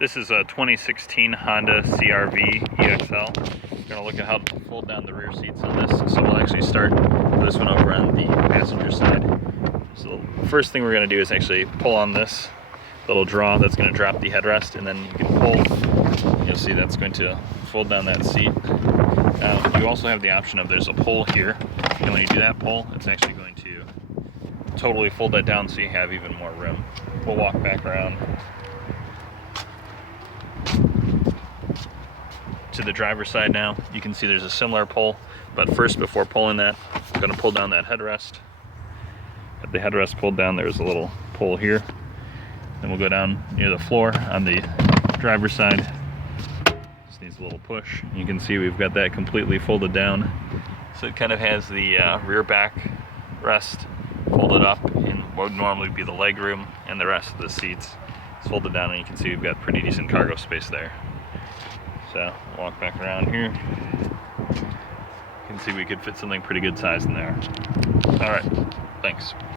This is a 2016 Honda CR-V EXL. We're going to look at how to fold down the rear seats on this. So we'll actually start this one over on the passenger side. So the first thing we're going to do is actually pull on this little draw that's going to drop the headrest, and then you can pull. You'll see that's going to fold down that seat. You also have the option of there's a pull here, and when you do that pull, it's actually going to totally fold that down so you have even more room. We'll walk back around to the driver's side now. You can see there's a similar pull, but first, before pulling that, I'm going to pull down that headrest. At the headrest pulled down, there's a little pull here. Then we'll go down near the floor on the driver's side. Just needs a little push. You can see we've got that completely folded down. So it kind of has the rear back rest folded up in what would normally be the leg room, and the rest of the seats is folded down, and you can see we've got pretty decent cargo space there. So walk back around here. You can see we could fit something pretty good size in there. All right, thanks.